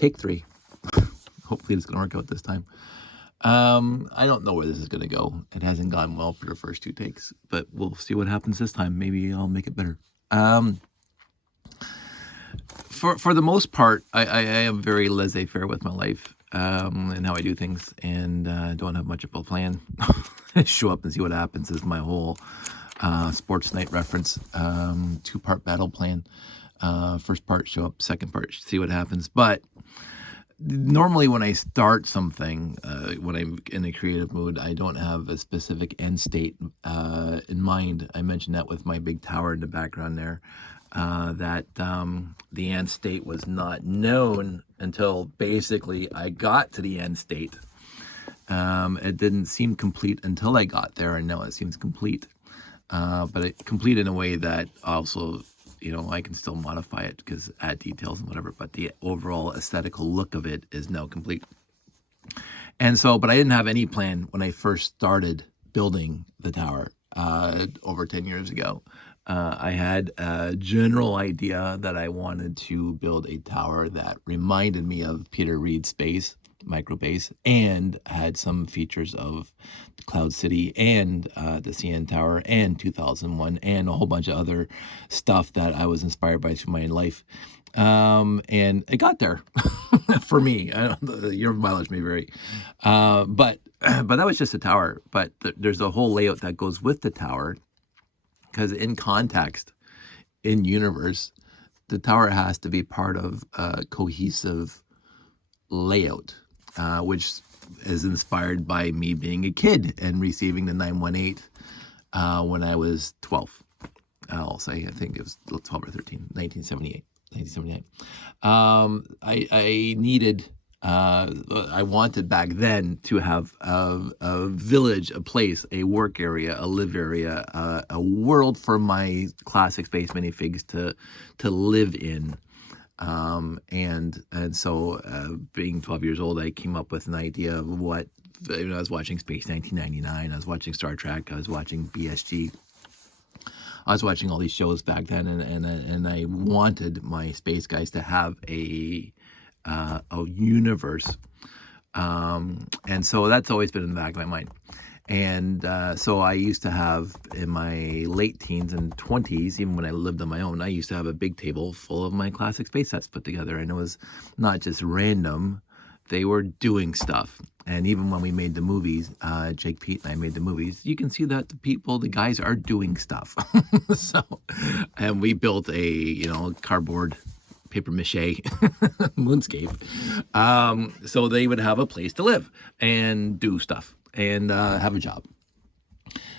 Take 3. Hopefully it's going to work out this time. I don't know where this is going to go. It hasn't gone well for the first 2 takes, but we'll see what happens this time. Maybe I'll make it better. For the most part, I am very laissez-faire with my life and how I do things, and don't have much of a plan. Show up and see what happens is my whole sports night reference. 2-part battle plan. First part, show up. Second part, see what happens. But normally when I start something, when I'm in a creative mood, I don't have a specific end state in mind. I mentioned that with my big tower in the background there, that the end state was not known until basically I got to the end state. It didn't seem complete until I got there, and now it seems complete. But it complete in a way that also, I can still modify it because add details and whatever, but the overall aesthetical look of it is now complete. And so, but I didn't have any plan when I first started building the tower over 10 years ago. I had a general idea that I wanted to build a tower that reminded me of Peter Reed's space, microbase, and had some features of Cloud City and the CN Tower and 2001 and a whole bunch of other stuff that I was inspired by through my life. And it got there for me. Your mileage may vary. But that was just a tower. But there's a whole layout that goes with the tower, because in context, in universe, the tower has to be part of a cohesive layout, which is inspired by me being a kid and receiving the 918 when I was 12. I'll say, I think it was 12 or 13, 1978, 1979. I needed, I wanted back then to have a village, a place, a work area, a live area, a world for my classic space minifigs to live in. And so being 12 years old, I came up with an idea of what, I was watching Space 1999, I was watching Star Trek, I was watching BSG, I was watching all these shows back then, and I wanted my space guys to have a universe, and so that's always been in the back of my mind. And so I used to have, in my late teens and 20s, even when I lived on my own, I used to have a big table full of my classic space sets put together. And it was not just random. They were doing stuff. And even when we made the movies, Jake, Pete, and I made the movies, you can see that the guys are doing stuff. And we built a, cardboard paper mache moonscape. So they would have a place to live and do stuff and have a job.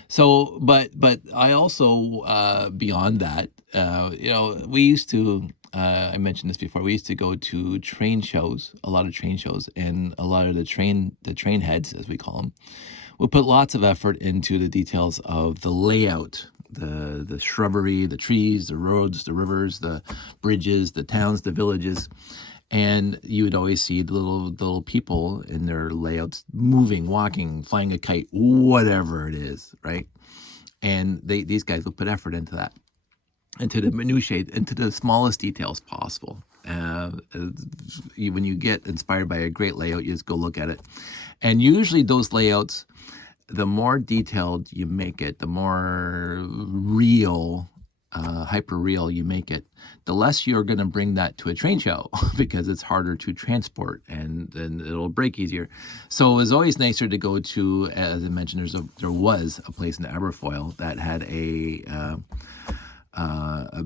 So, but I also, beyond that, we used to, I mentioned this before, we used to go to train shows, a lot of train shows, and a lot of the train heads, as we call them, would put lots of effort into the details of the layout, the shrubbery, the trees, the roads, the rivers, the bridges, the towns, the villages. And you would always see the little people in their layouts moving, walking, flying a kite, whatever it is, right? And these guys will put effort into that, into the minutiae, into the smallest details possible. When you get inspired by a great layout, you just go look at it. And usually those layouts, the more detailed you make it, the more real, hyper real you make it, the less you're going to bring that to a train show because it's harder to transport and then it'll break easier. So it was always nicer to go to, as I mentioned, there was a place in Aberfoyle that had a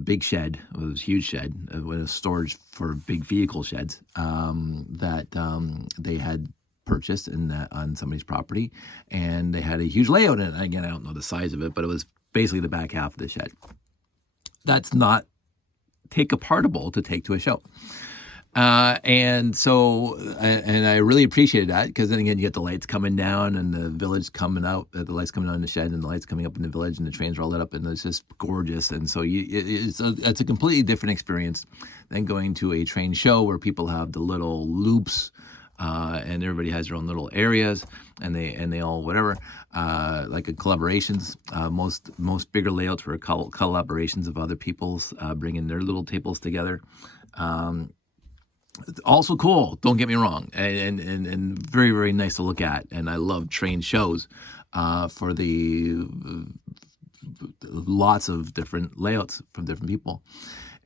big shed. It was a huge shed with a storage for big vehicle sheds that they had purchased on somebody's property, and they had a huge layout in it. Again, I don't know the size of it, but it was basically the back half of the shed. That's not take apartable to take to a show. And so, and I really appreciated that, because then again, you get the lights coming down and the village coming out, the lights coming out in the shed and the lights coming up in the village, and the trains are all lit up, and it's just gorgeous. And so it's a completely different experience than going to a train show where people have the little loops, and everybody has their own little areas, and they all whatever, like collaborations. Most bigger layouts were collaborations of other people's, bringing their little tables together. Also cool, don't get me wrong, and very, very nice to look at. And I love train shows for the lots of different layouts from different people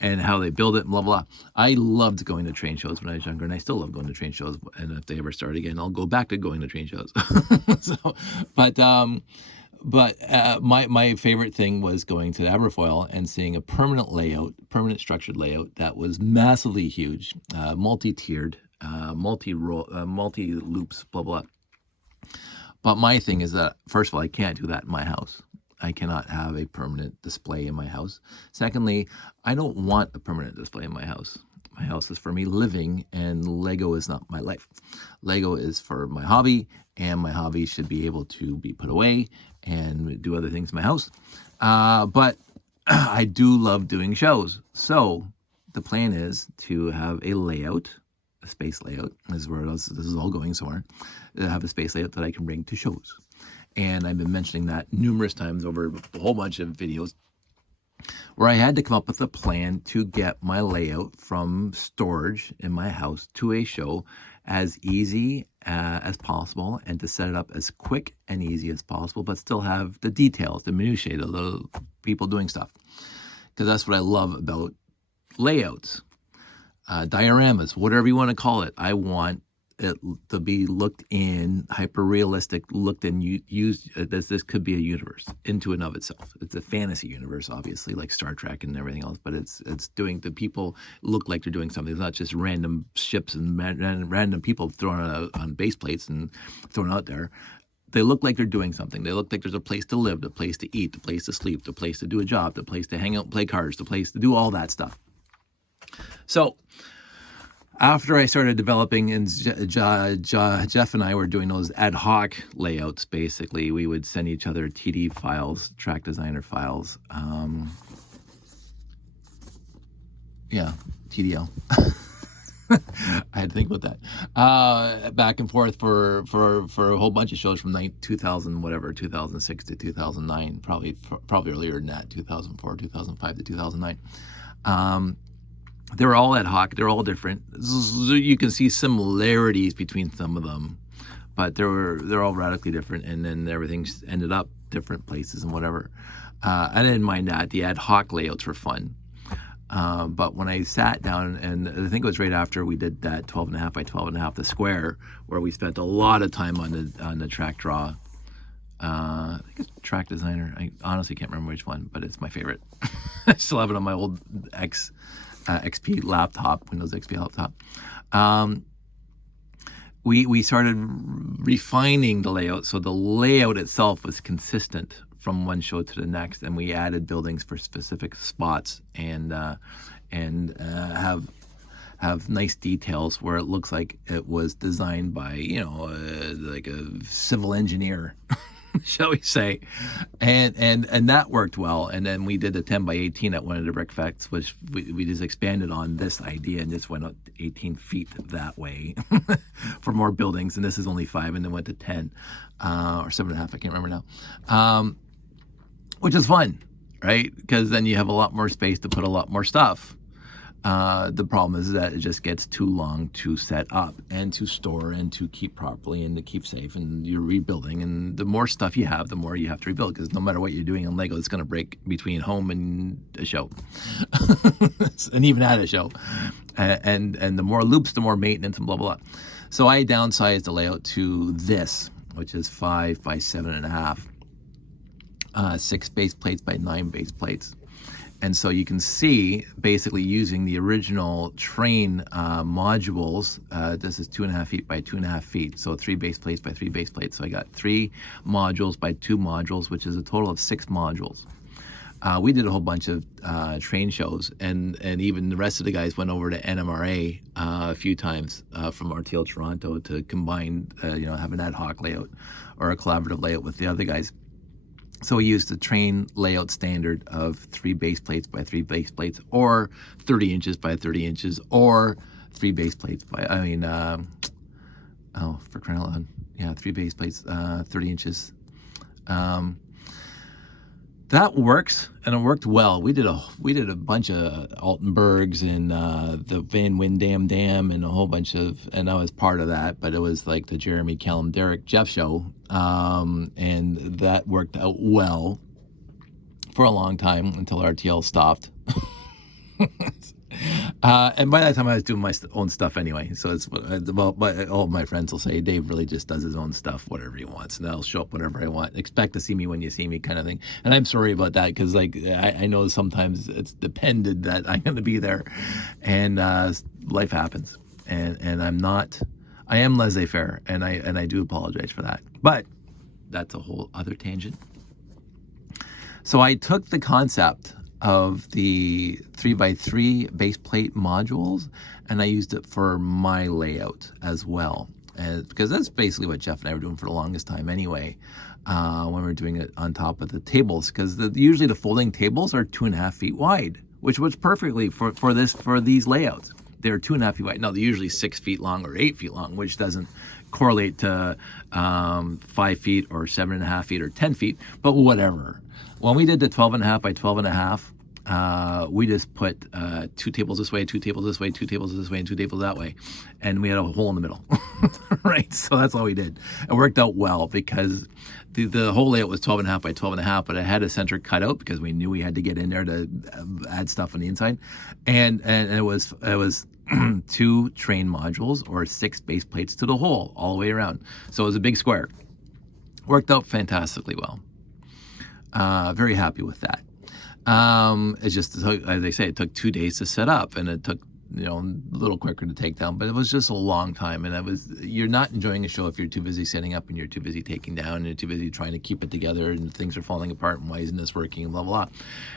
and how they build it and blah, blah, blah. I loved going to train shows when I was younger, and I still love going to train shows. And if they ever start again, I'll go back to going to train shows. So, but my favorite thing was going to Aberfoyle and seeing a permanent structured layout that was massively huge, multi-tiered, multi-loops, blah, blah. But my thing is that, first of all, I can't do that in my house. I cannot have a permanent display in my house. Secondly, I don't want a permanent display in my house. My house is for me living, and Lego is not my life. Lego is for my hobby, and my hobby should be able to be put away and do other things in my house. But I do love doing shows. So the plan is to have a layout, a space layout. This is all going somewhere. Have a space layout that I can bring to shows. And I've been mentioning that numerous times over a whole bunch of videos where I had to come up with a plan to get my layout from storage in my house to a show as easy as possible, and to set it up as quick and easy as possible, but still have the details, the minutiae, the people doing stuff. Because that's what I love about layouts, dioramas, whatever you want to call it. I want it to be looked in, hyper realistic, looked and used. This could be a universe into and of itself. It's a fantasy universe, obviously, like Star Trek and everything else. But it's doing the people look like they're doing something. It's not just random ships and random people thrown on base plates and thrown out there. They look like they're doing something. They look like there's a place to live, a place to eat, a place to sleep, a place to do a job, a place to hang out, and play cards, a place to do all that stuff. So after I started developing, and Jeff and I were doing those ad hoc layouts, basically, we would send each other TD files, track designer files. TDL. I had to think about that. Back and forth for a whole bunch of shows from 2006 to 2009, probably earlier than that, 2004, 2005 to 2009. They were all ad hoc. They're all different. You can see similarities between some of them, but they're all radically different. And then everything's ended up different places and whatever. I didn't mind that. The ad hoc layouts were fun. But when I sat down, and I think it was right after we did that 12.5 by 12.5, the square, where we spent a lot of time on the track draw. I think it's track designer. I honestly can't remember which one, but it's my favorite. I still have it on my old XP laptop, Windows XP laptop. We started refining the layout, so the layout itself was consistent from one show to the next, and we added buildings for specific spots, and have nice details where it looks like it was designed by like a civil engineer. Shall we say, and that worked well. And then we did the 10 by 18 at one of the brick facts, which we just expanded on this idea and just went up 18 feet that way for more buildings. And this is only 5, and then went to 10 or 7.5. I can't remember now, which is fun, right? Because then you have a lot more space to put a lot more stuff. The problem is that it just gets too long to set up and to store and to keep properly and to keep safe, and you're rebuilding, and the more stuff you have, the more you have to rebuild, because no matter what you're doing on Lego, it's going to break between home and a show and even at a show, and the more loops, the more maintenance, and blah blah blah. So I downsized the layout to this, which is 5 by 7.5, 6 base plates by 9 base plates. And so you can see, basically using the original train modules, this is 2.5 feet by 2.5 feet, so 3 base plates by 3 base plates. So I got 3 modules by 2 modules, which is a total of 6 modules. We did a whole bunch of train shows, and even the rest of the guys went over to NMRA a few times from RTL Toronto to combine, have an ad hoc layout or a collaborative layout with the other guys. So we used the train layout standard of 3 base plates by 3 base plates, or 30 inches by 30 inches, or 3 base plates by, for crying out loud. Yeah, 3 base plates, 30 inches. That works, and it worked well. We did a bunch of Altenbergs and the Van Windham Dam and a whole bunch of, and I was part of that, but it was like the Jeremy, Callum, Derek, Jeff show, and that worked out well for a long time until RTL stopped. And by that time I was doing my own stuff anyway. So it's well, all my friends will say Dave really just does his own stuff, whatever he wants, and I'll show up whenever I want. Expect to see me when you see me, kind of thing. And I'm sorry about that, because like I know sometimes it's depended that I'm going to be there, and life happens, and I am laissez-faire, and I do apologize for that. But that's a whole other tangent. So I took the concept of the 3x3 base plate modules, and I used it for my layout as well, and because that's basically what Jeff and I were doing for the longest time anyway, when we were doing it on top of the tables, because usually the folding tables are 2.5 feet wide, which was perfectly for these layouts. They're 2.5 feet wide. No, they're usually 6 feet long or 8 feet long, which doesn't correlate to 5 feet or 7.5 feet or 10 feet, but whatever. When we did the 12.5 by 12.5, we just put 2 tables this way, 2 tables this way, 2 tables this way, and 2 tables that way, and we had a hole in the middle, right? So that's all we did. It worked out well because the whole layout was 12.5 by 12.5, but it had a center cutout because we knew we had to get in there to add stuff on the inside, and it was 2 train modules or 6 base plates to the hole all the way around. So it was a big square. Worked out fantastically well. Very happy with that. It's just, as they say, it took 2 days to set up, and it took, a little quicker to take down, but it was just a long time. And you're not enjoying a show if you're too busy setting up and you're too busy taking down and you're too busy trying to keep it together and things are falling apart and why isn't this working and blah, blah, blah.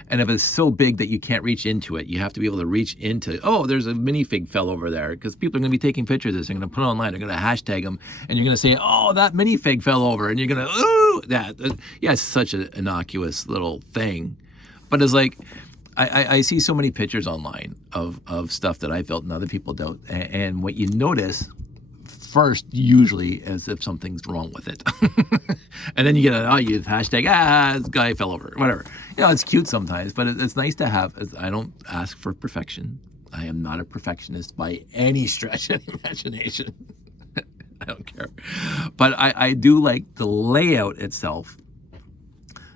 And if it's so big that you can't reach into it, you have to be able to reach into, oh, there's a minifig fell over there, because people are going to be taking pictures of this. They're going to put it online. They're going to hashtag them, and you're going to say, oh, that minifig fell over, and you're going to, oh, that. Yeah, it's such an innocuous little thing. But it's like, I see so many pictures online of stuff that I felt and other people don't. And what you notice first usually is if something's wrong with it. And then you get you hashtag, this guy fell over, whatever. It's cute sometimes, but it's nice to have. I don't ask for perfection. I am not a perfectionist by any stretch of the imagination. I don't care. But I do like the layout itself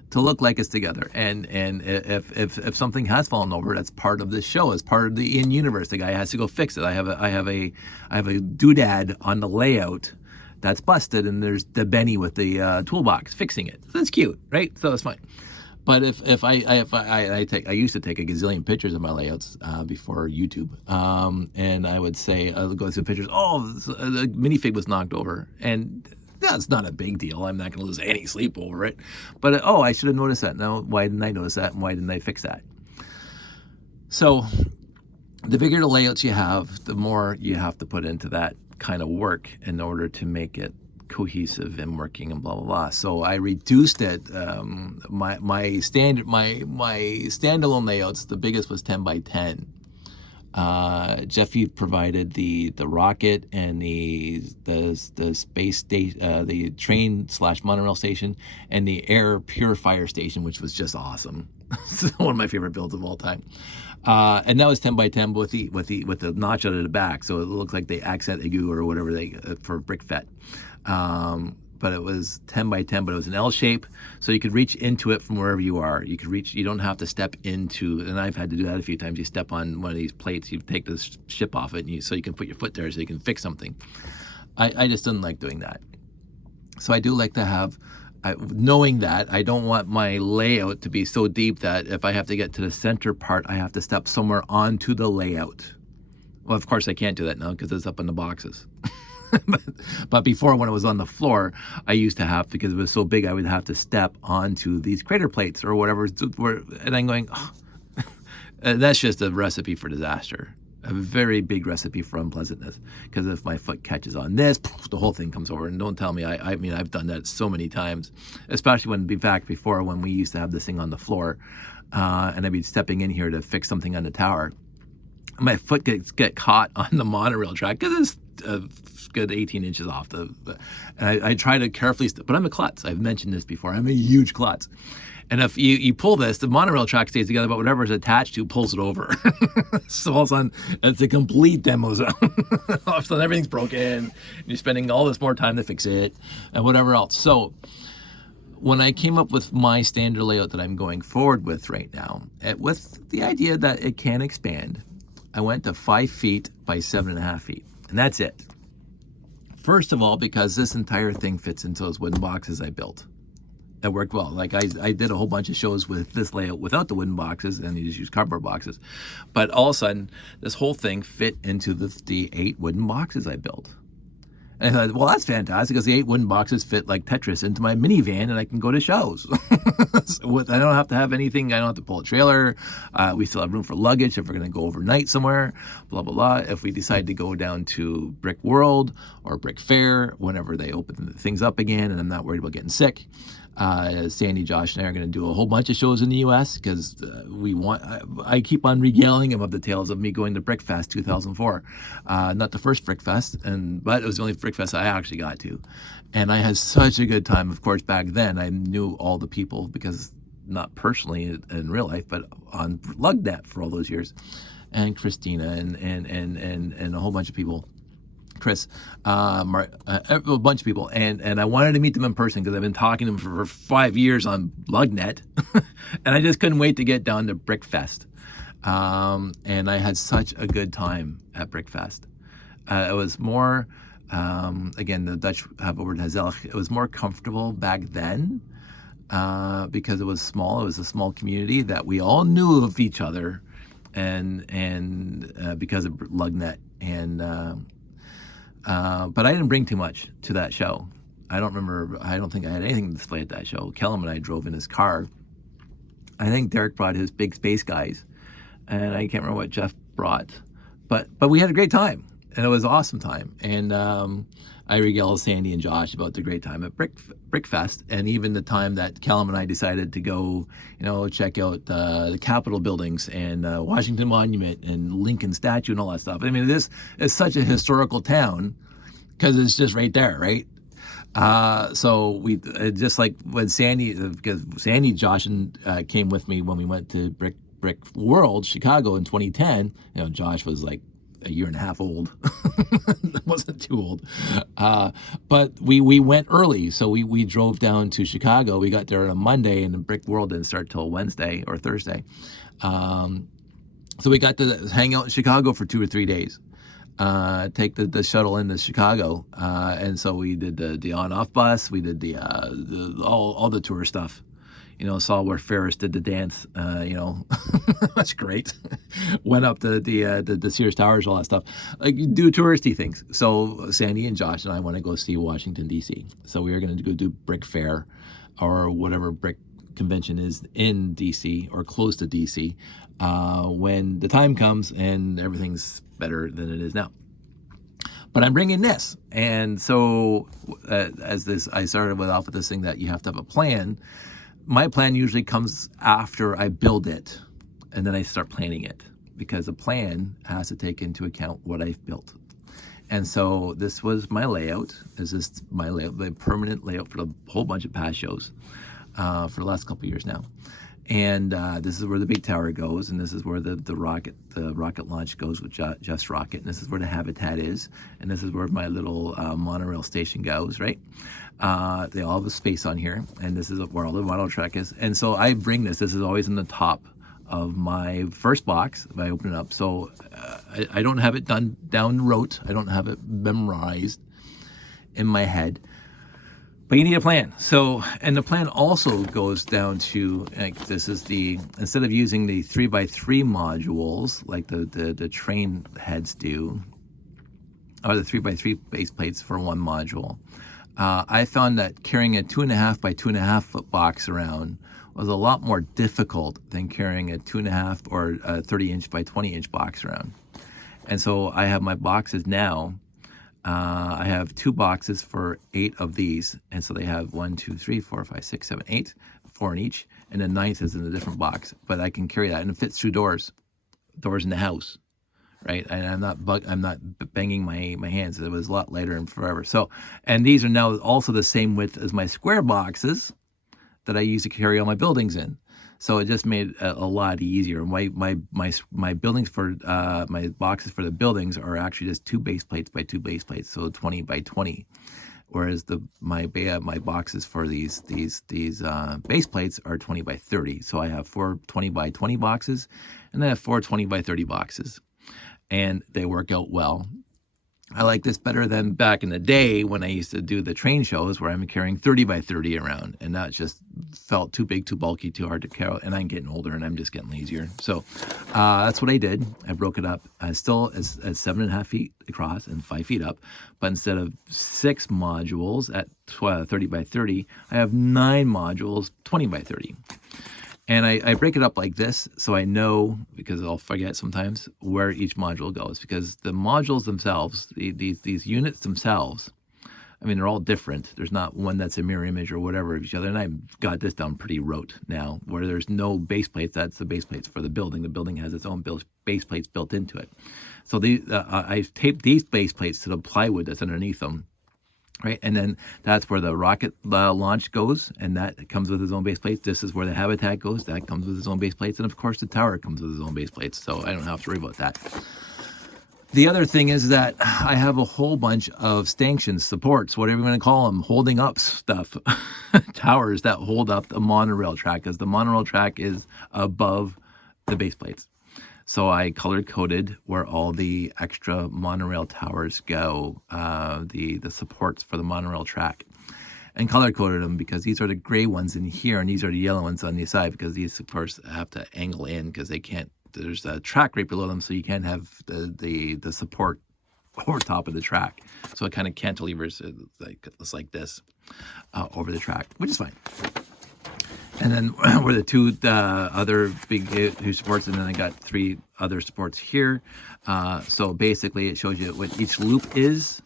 to look like it's together, and if something has fallen over, that's part of this show. It's part of the in-universe. The guy has to go fix it. I have a doodad on the layout that's busted, and there's the Benny with the toolbox fixing it. So that's cute, right? So that's fine. But if I used to take a gazillion pictures of my layouts before YouTube, and I would say I'll go through pictures. Oh, the minifig was knocked over, and it's not a big deal. I'm not going to lose any sleep over it. But, I should have noticed that. Now, why didn't I notice that? And why didn't I fix that? So the bigger the layouts you have, the more you have to put into that kind of work in order to make it cohesive and working and blah, blah, blah. So I reduced it. My standalone layouts, the biggest was 10 by 10. Jeffy provided the rocket and the space station, the train / monorail station, and the air purifier station, which was just awesome. One of my favorite builds of all time. And that was 10 by 10 with the notch out of the back, so it looks like they accent aigu or whatever for brick fet. But it was 10 by 10, but it was an L shape, so you could reach into it from wherever you are. You could reach, you don't have to step into, and I've had to do that a few times. You step on one of these plates, you take the ship off it, and so you can put your foot there so you can fix something. I just didn't like doing that. So I do like to have, knowing that I don't want my layout to be so deep that if I have to get to the center part, I have to step somewhere onto the layout. Well, of course I can't do that now because it's up in the boxes. But before, when it was on the floor, I used to have, because it was so big, I would have to step onto these crater plates or whatever. And I'm going, oh. That's just a recipe for disaster. A very big recipe for unpleasantness. Because if my foot catches on this, the whole thing comes over. And don't tell me, I mean, I've done that so many times. Especially before when we used to have this thing on the floor. And I'd be stepping in here to fix something on the tower. My foot get caught on the monorail track because it's a good 18 inches off and I try to carefully, but I'm a klutz. I've mentioned this before. I'm a huge klutz. And if you pull this, the monorail track stays together, but whatever is attached to pulls it over. So all of a sudden, it's a complete demo zone. All of a sudden, everything's broken. And you're spending all this more time to fix it and whatever else. So when I came up with my standard layout that I'm going forward with right now, with the idea that it can expand, I went to 5 feet by 7.5 feet. And that's it. First of all, because this entire thing fits into those wooden boxes I built. It worked well. Like I did a whole bunch of shows with this layout without the wooden boxes, and you just use cardboard boxes. But all of a sudden, this whole thing fit into the 8 wooden boxes I built. And I thought, well, that's fantastic, because the 8 wooden boxes fit like Tetris into my minivan, and I can go to shows. So I don't have to have anything. I don't have to pull a trailer. We still have room for luggage if we're going to go overnight somewhere, blah, blah, blah. If we decide to go down to Brick World or Brick Fair, whenever they open things up again, and I'm not worried about getting sick. Sandy, Josh, and I are going to do a whole bunch of shows in the U.S. because I keep on regaling him of the tales of me going to Brickfest 2004. Not the first Brickfest, but it was the only Brickfest I actually got to. And I had such a good time. Of course, back then, I knew all the people, because not personally in real life, but on LugNet for all those years. And Christina and a whole bunch of people. Chris, a bunch of people, and I wanted to meet them in person because I've been talking to them for 5 years on LugNet, and I just couldn't wait to get down to Brickfest. And I had such a good time at Brickfest. It was more, again, the Dutch have a word gezellig. It was more comfortable back then because it was small. It was a small community that we all knew of each other, and because of LugNet but I didn't bring too much to that show. I don't think I had anything to display at that show. Kellum and I drove in his car. I think Derek brought his big space guys, and I can't remember what Jeff brought, but we had a great time, and it was an awesome time. And I regaled Sandy and Josh about the great time at Brickfest, and even the time that Kellum and I decided to go, check out the Capitol buildings and Washington Monument and Lincoln Statue and all that stuff. I mean, this is such a historical town because it's just right there, right? So we just like when Sandy, because Sandy, Josh, and came with me when we went to Brick World, Chicago in 2010. Josh was like a year and a half old. Wasn't too old. But we went early. So we drove down to Chicago. We got there on a Monday, and the Brick World didn't start till Wednesday or Thursday. So we got to hang out in Chicago for 2 or 3 days. Take the shuttle into Chicago. And so we did the on-off bus. We did all the tour stuff. Saw where Ferris did the dance, that's great. Went up to the Sears Towers, all that stuff. Like, you do touristy things. So Sandy and Josh and I want to go see Washington, D.C. So we are going to go do Brick Fair or whatever brick convention is in D.C. or close to D.C. When the time comes and everything's better than it is now. But I'm bringing this. And so I started off with this thing that you have to have a plan. My plan usually comes after I build it, and then I start planning it, because a plan has to take into account what I've built. And so this was my layout. This is my layout, my permanent layout for a whole bunch of past shows for the last couple of years now. And this is where the big tower goes, and this is where the rocket launch goes with Jeff's rocket, and this is where the habitat is, and this is where my little monorail station goes, right? They all have a space on here, and this is where all the monorail track is. And so I bring this is always in the top of my first box if I open it up. So I don't have it done down rote. I don't have it memorized in my head. But you need a plan. So, and the plan also goes down to, like, this is instead of using the 3x3 modules like the train heads do, or the 3x3 base plates for one module, I found that carrying a 2.5 by 2.5 foot box around was a lot more difficult than carrying a 2.5 or a 30-inch by 20-inch box around. And so I have my boxes now. I have 2 boxes for 8 of these, and so they have 1, 2, 3, 4, 5, 6, 7, 8, 4 in each, and the 9th is in a different box. But I can carry that, and it fits through doors in the house, right? And I'm not banging my hands. It was a lot lighter and forever. So, and these are now also the same width as my square boxes that I use to carry all my buildings in. So it just made it a lot easier. My buildings for my boxes for the buildings are actually just 2 base plates by 2 base plates, so 20 by 20. Whereas my boxes for these base plates are 20 by 30. So I have 4 20 by 20 boxes, and I have 4 20 by 30 boxes, and they work out well. I like this better than back in the day when I used to do the train shows where I'm carrying 30 by 30 around, and that just felt too big, too bulky, too hard to carry. And I'm getting older and I'm just getting lazier. So that's what I did. I broke it up still as 7.5 feet across and 5 feet up. But instead of 6 modules at 30 by 30, I have 9 modules, 20 by 30. And I break it up like this so I know, because I'll forget sometimes, where each module goes. Because the modules themselves, these units themselves, I mean, they're all different. There's not one that's a mirror image or whatever of each other. And I've got this down pretty rote now, where there's no base plates. That's the base plates for the building. The building has its own base plates built into it. So I've taped these base plates to the plywood that's underneath them. Right, and then that's where the rocket launch goes, and that comes with its own base plates. This is where the habitat goes. That comes with its own base plates. And of course, the tower comes with its own base plates. So I don't have to worry about that. The other thing is that I have a whole bunch of stanchions, supports, whatever you want to call them, holding up stuff, towers that hold up the monorail track, because the monorail track is above the base plates. So I color-coded where all the extra monorail towers go, the supports for the monorail track, and color-coded them because these are the gray ones in here and these are the yellow ones on the side, because these, of course, have to angle in because they can't. There's a track right below them, so you can't have the support over top of the track. So it kind of cantilevers like this over the track, which is fine. And then were the 2 other big huge supports, and then I got 3 other supports here. So basically, it shows you what each loop is.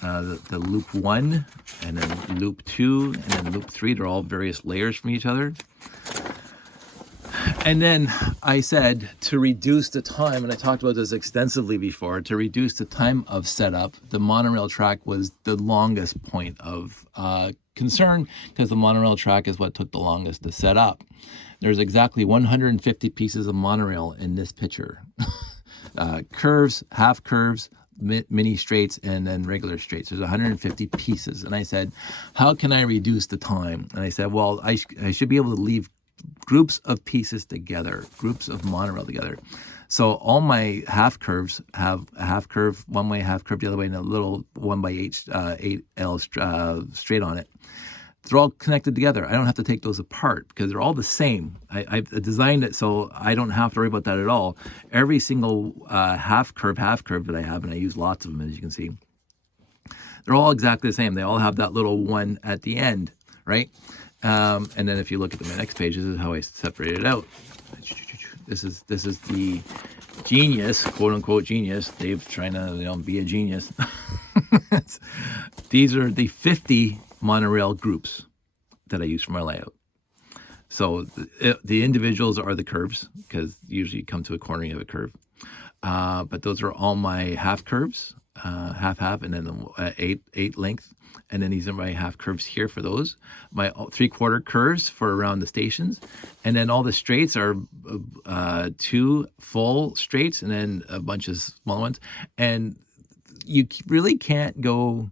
The loop 1, and then loop 2, and then loop 3. They're all various layers from each other. And then I said to reduce the time, and I talked about this extensively before, to reduce the time of setup, the monorail track was the longest point of concern, because the monorail track is what took the longest to set up. There's exactly 150 pieces of monorail in this picture. Curves, half curves, mini straights, and then regular straights. There's 150 pieces. And I said, how can I reduce the time? And I said, well, I should be able to leave groups of pieces together, groups of monorail together. So all my half curves have a half curve one way, half curve the other way, and a little 1x8L straight on it. They're all connected together. I don't have to take those apart because they're all the same. I've designed it so I don't have to worry about that at all. Every single half curve that I have, and I use lots of them, as you can see, they're all exactly the same. They all have that little one at the end, right? And then if you look at my next page, this is how I separate it out. This is the genius, quote unquote genius. Dave trying to be a genius. These are the 50 monorail groups that I use for my layout. So the individuals are the curves, because usually you come to a corner, you have a curve. But those are all my half curves, half, and then eight length. And then these are my half curves here for those. My 3/4 curves for around the stations. And then all the straights are 2 full straights and then a bunch of small ones. And you really can't go,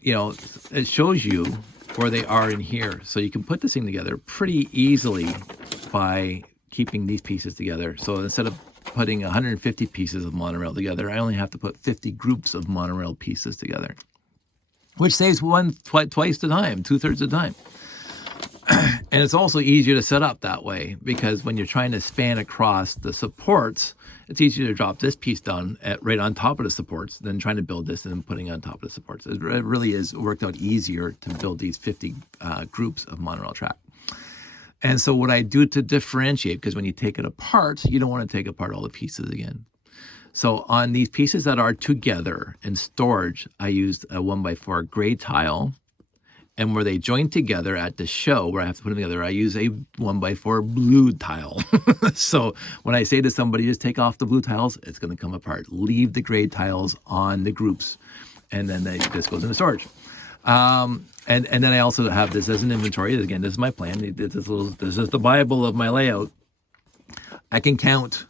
it shows you where they are in here. So you can put this thing together pretty easily by keeping these pieces together. So instead of putting 150 pieces of monorail together, I only have to put 50 groups of monorail pieces together, which saves twice the time, 2/3 of the time. And it's also easier to set up that way, because when you're trying to span across the supports, it's easier to drop this piece down right on top of the supports than trying to build this and then putting it on top of the supports. It really is worked out easier to build these 50 groups of monorail track. And so what I do to differentiate, because when you take it apart, you don't want to take apart all the pieces again. So on these pieces that are together in storage, I used a 1x4 gray tile And where they join together at the show, where I have to put them together, I use a 1x4 blue tile. So when I say to somebody, just take off the blue tiles, it's going to come apart. Leave the gray tiles on the groups, and then this goes into storage. And then I also have this as an inventory. Again, this is my plan. This is the Bible of my layout. I can count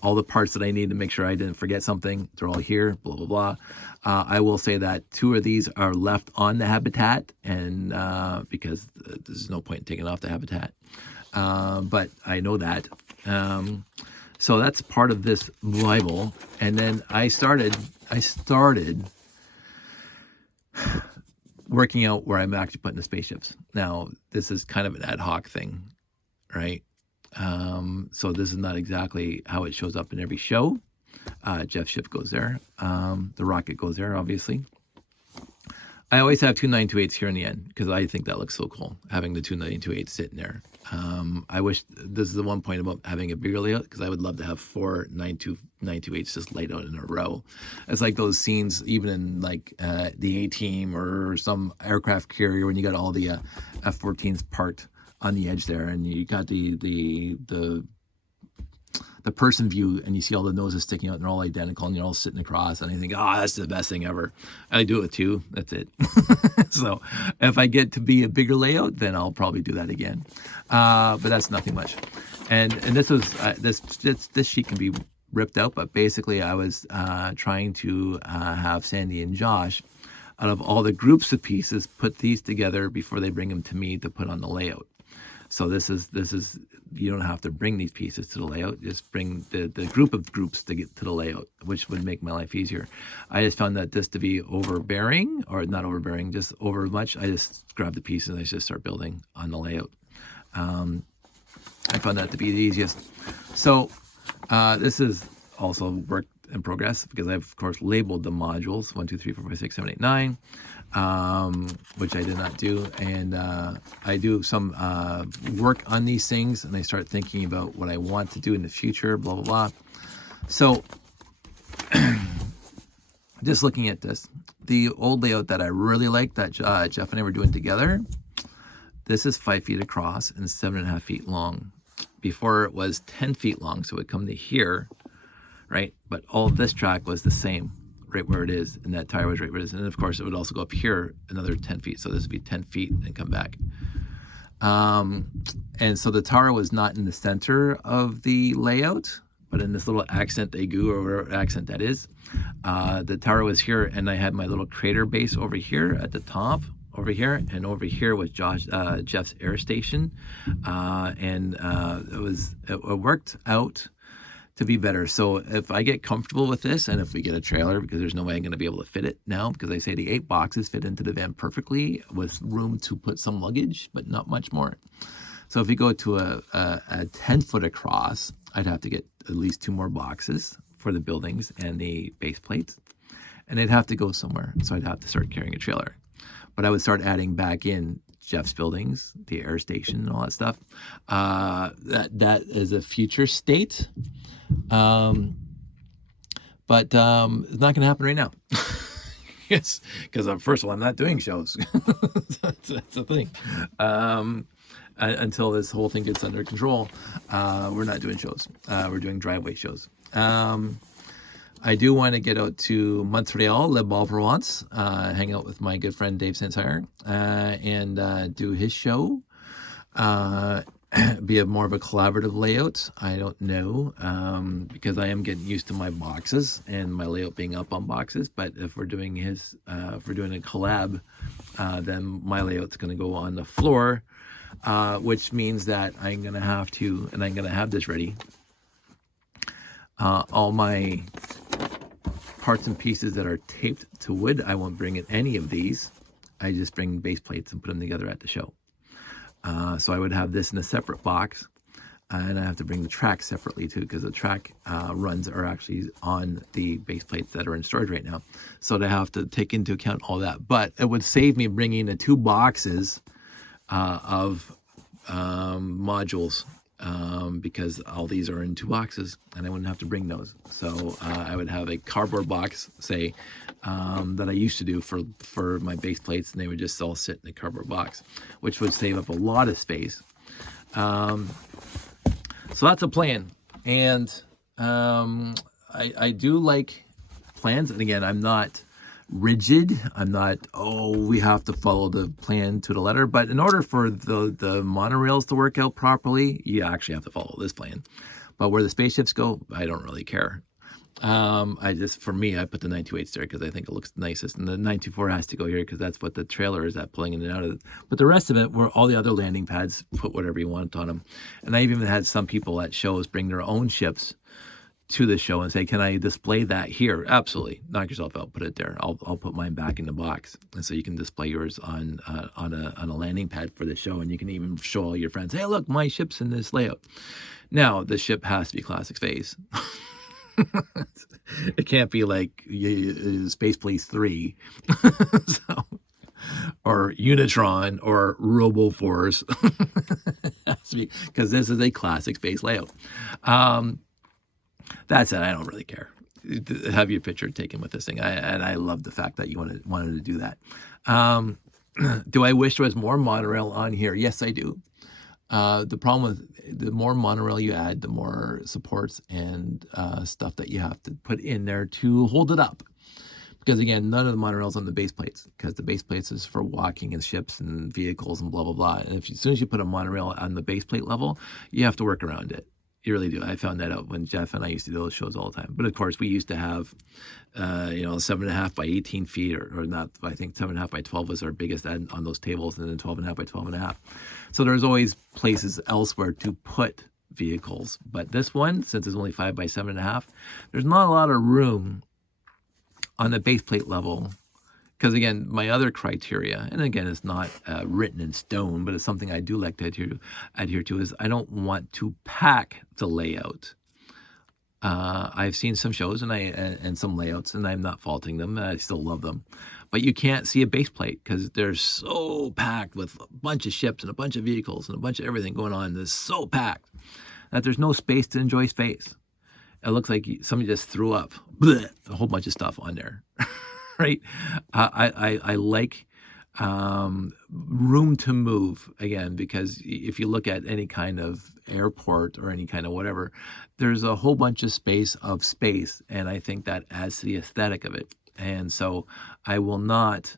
all the parts that I need to make sure I didn't forget something. They're all here, blah, blah, blah. I will say that 2 of these are left on the habitat, and because there's no point in taking off the habitat. But I know that. So that's part of this Bible. And then I started working out where I'm actually putting the spaceships. Now, this is kind of an ad hoc thing, right? So this is not exactly how it shows up in every show. Jeff's ship goes there. The rocket goes there, obviously. I always have 2 928s here in the end because I think that looks so cool, having the 2 928s sitting there. I wish, this is the one point about having a bigger layout, because I would love to have 4 928s just laid out in a row. It's like those scenes, even in like the A-Team or some aircraft carrier, when you got all the F-14s parked on the edge there, and you got the person view, and you see all the noses sticking out, and they're all identical, and you're all sitting across, and I think, that's the best thing ever. I do it with 2. That's it. So if I get to be a bigger layout, then I'll probably do that again. But that's nothing much. And this was this sheet can be ripped out, but basically I was trying to have Sandy and Josh, out of all the groups of pieces, put these together before they bring them to me to put on the layout. So this is you don't have to bring these pieces to the layout. Just bring the group of groups to get to the layout, which would make my life easier. I just found that this to be overbearing, or not overbearing, just over much. I just grab the pieces and I just start building on the layout. I found that to be the easiest. So this is also work in progress, because I've of course labeled the modules 1, 2, 3, 4, 5, 6, 7, 8, 9, which I did not do. And I do some work on these things, and I start thinking about what I want to do in the future, blah, blah, blah. So just looking at this, the old layout that I really like, that Jeff and I were doing together, this is 5 feet across and 7.5 feet long. Before it was 10 feet long, so it would come to here, right? But all of this track was the same, right where it is, and that tire was right where it is. And of course, it would also go up here another 10 feet. So this would be 10 feet and come back. And so the tower was not in the center of the layout, but in this little accent aigu, or whatever accent that is. The tower was here, and I had my little crater base over here at the top, over here, and over here was Jeff's air station. It worked out to be better. So if I get comfortable with this, and if we get a trailer, because there's no way I'm going to be able to fit it now, because I say the 8 boxes fit into the van perfectly with room to put some luggage, but not much more. So if we go to a 10 foot across, I'd have to get at least 2 more boxes for the buildings and the base plates, and they'd have to go somewhere. So I'd have to start carrying a trailer, but I would start adding back in Jeff's buildings, the air station, and all that stuff. That is a future state. But it's not going to happen right now. Yes, because first of all, I'm not doing shows. That's the thing. Until this whole thing gets under control, we're not doing shows. We're doing driveway shows. I do want to get out to Montreal, Le Bal Provence, hang out with my good friend Dave Sensire, and do his show. Be more of a collaborative layout. I don't know, because I am getting used to my boxes and my layout being up on boxes. But if we're doing if we're doing a collab, then my layout's going to go on the floor, which means that I'm going to have to, and I'm going to have this ready. All my parts and pieces that are taped to wood, I won't bring in any of these. I just bring base plates and put them together at the show. So I would have this in a separate box, and I have to bring the track separately too, because the track runs are actually on the base plates that are in storage right now. So I have to take into account all that. But it would save me bringing the 2 boxes of modules because all these are in 2 boxes and I wouldn't have to bring those. So I would have a cardboard box, say, that I used to do for my base plates, and they would just all sit in a cardboard box, which would save up a lot of space. So that's a plan. And I do like plans. And again, I'm not rigid. I'm not, we have to follow the plan to the letter. But in order for the monorails to work out properly, you actually have to follow this plan. But where the spaceships go, I don't really care. For me, I put the 928 there because I think it looks nicest, and the 924 has to go here because that's what the trailer is at, pulling in and out of it. But the rest of it, where all the other landing pads, put whatever you want on them. And I even had some people at shows bring their own ships to the show and say, can I display that here? Absolutely. Knock yourself out, put it there. I'll put mine back in the box. And so you can display yours on a landing pad for the show, and you can even show all your friends, hey, look, my ship's in this layout. Now, the ship has to be classic space. It can't be like Space Police 3 so, or Unitron or RoboForce, because this is a classic space layout. That said, I don't really care. Have your picture taken with this thing. And I love the fact that you wanted to do that. Do I wish there was more monorail on here? Yes, I do. The problem with the more monorail you add, the more supports and stuff that you have to put in there to hold it up. Because again, none of the monorails on the base plates, because the base plates is for walking and ships and vehicles and blah, blah, blah. And as soon as you put a monorail on the base plate level, you have to work around it. You really do. I found that out when Jeff and I used to do those shows all the time. But of course, we used to have, 7.5 by 18 feet, or not. I think 7.5 by 12 was our biggest on those tables, and then 12.5 by 12.5. So there's always places elsewhere to put vehicles. But this one, since it's only 5 by 7.5, there's not a lot of room on the base plate level. Because again, my other criteria, and again, it's not written in stone, but it's something I do like to adhere to, is I don't want to pack the layout. I've seen some shows and some layouts, and I'm not faulting them. I still love them, but you can't see a base plate because they're so packed with a bunch of ships and a bunch of vehicles and a bunch of everything going on. They're so packed that there's no space to enjoy space. It looks like somebody just threw up a whole bunch of stuff on there. Right? I like room to move, again, because if you look at any kind of airport or any kind of whatever, there's a whole bunch of space, and I think that adds to the aesthetic of it. And so I will not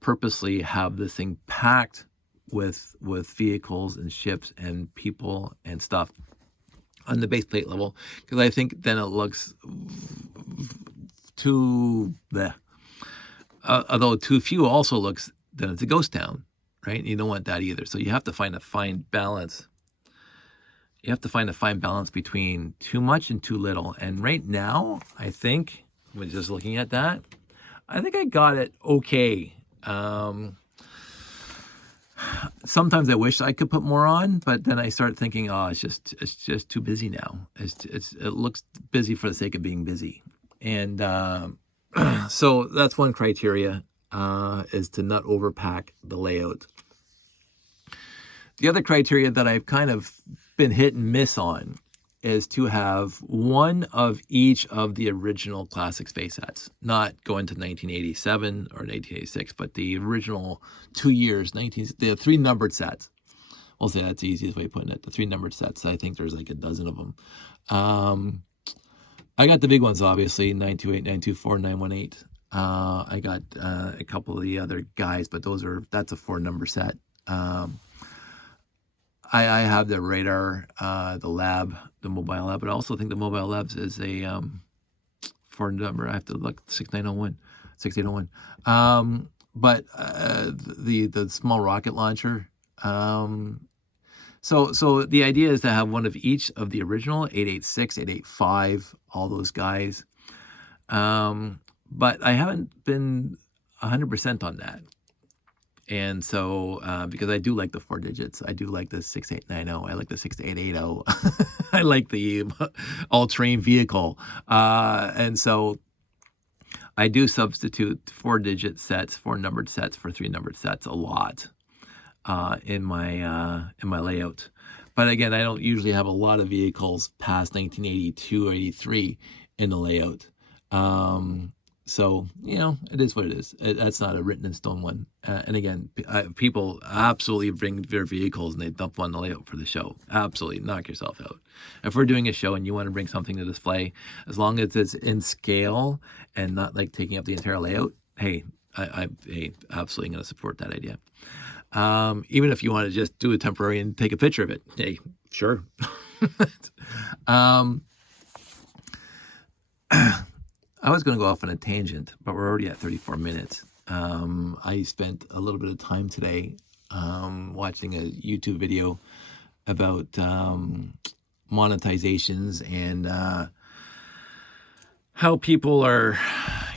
purposely have this thing packed with vehicles and ships and people and stuff on the base plate level, because I think then it looks too bleh. Although too few also looks, then it's a ghost town, right? You don't want that either. So you have to find a fine balance. You have to find a fine balance between too much and too little. And right now, I think, when just looking at that, I think I got it okay. Sometimes I wish I could put more on, but then I start thinking, it's just too busy now. It looks busy for the sake of being busy. And so that's one criteria, is to not overpack the layout. The other criteria that I've kind of been hit and miss on is to have one of each of the original classic space sets, not going to 1987 or 1986, but the original 2 years, the 3 numbered sets. I'll say that's the easiest way of putting it. The 3 numbered sets. I think there's like a dozen of them. I got the big ones, obviously, 928, 924, 918. I got a couple of the other guys, but that's a 4-number set. I have the radar, the lab, the mobile lab, but I also think the mobile labs is a 4-number. I have to look, 6801. But the small rocket launcher. So the idea is to have one of each of the original 886, 885, all those guys. But I haven't been 100% on that. And so, because I do like the 4 digits, I do like the 6890, I like the 6880, I like the all-terrain vehicle. And so I do substitute 4-digit sets, 4-numbered sets for 3-numbered sets a lot in my layout. But again, I don't usually have a lot of vehicles past 1982 or 83 in the layout. So, it is what it is. That's not a written in stone one. And again, people absolutely bring their vehicles and they dump on the layout for the show. Absolutely, knock yourself out. If we're doing a show and you want to bring something to display, as long as it's in scale and not like taking up the entire layout, hey, hey, absolutely going to support that idea. Even if you want to just do a temporary and take a picture of it, hey, sure. I was going to go off on a tangent, but we're already at 34 minutes. I spent a little bit of time today watching a YouTube video about monetizations and how people are